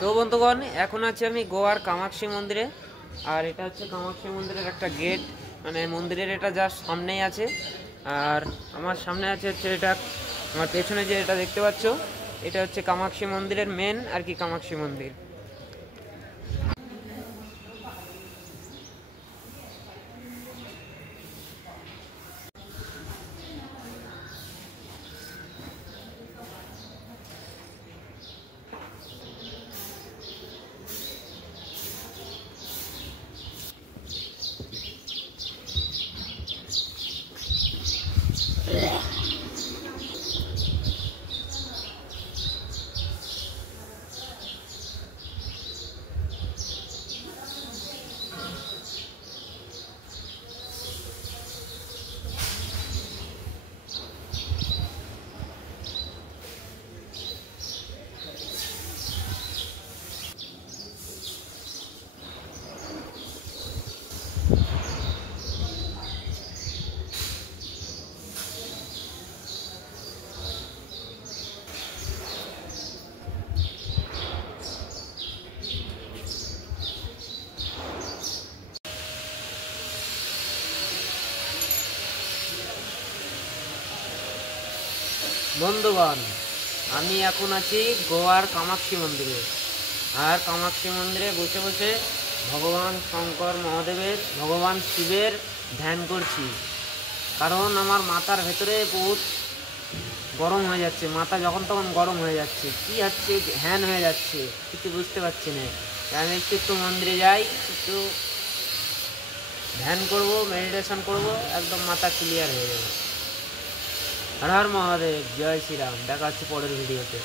তো বন্ধুগণ, এখন আছি আমি গোয়ার কামাক্ষী মন্দিরে। আর এটা হচ্ছে কামাক্ষী মন্দিরের একটা গেট, মানে মন্দিরের এটা জাস্ট সামনেই আছে। আর আমার সামনে আছে হচ্ছে এটা, আমার পেছনে যে এটা দেখতে পাচ্ছ, এটা হচ্ছে কামাক্ষী মন্দিরের মেন আর কি, কামাক্ষী মন্দির। বন্ধুগণ, আমি এখন আছি গোয়ার কামাক্ষী মন্দিরে। আর কামাক্ষী মন্দিরে বসে বসে ভগবান শঙ্কর মহাদেবের, ভগবান শিবের ধ্যান করছি। কারণ আমার মাথার ভেতরে বহুত গরম হয়ে যাচ্ছে, মাথা যখন তখন গরম হয়ে যাচ্ছে, কি হচ্ছে হ্যান হয়ে যাচ্ছে, কিছু বুঝতে পারছি না। আমি একটু মন্দিরে যাই, একটু ধ্যান করব, মেডিটেশন করব, একদম মাথা ক্লিয়ার হয়ে যাবে। হর হর মহাদেব, জয় শ্রীরাম। দেখা হচ্ছে পরের ভিডিওতে।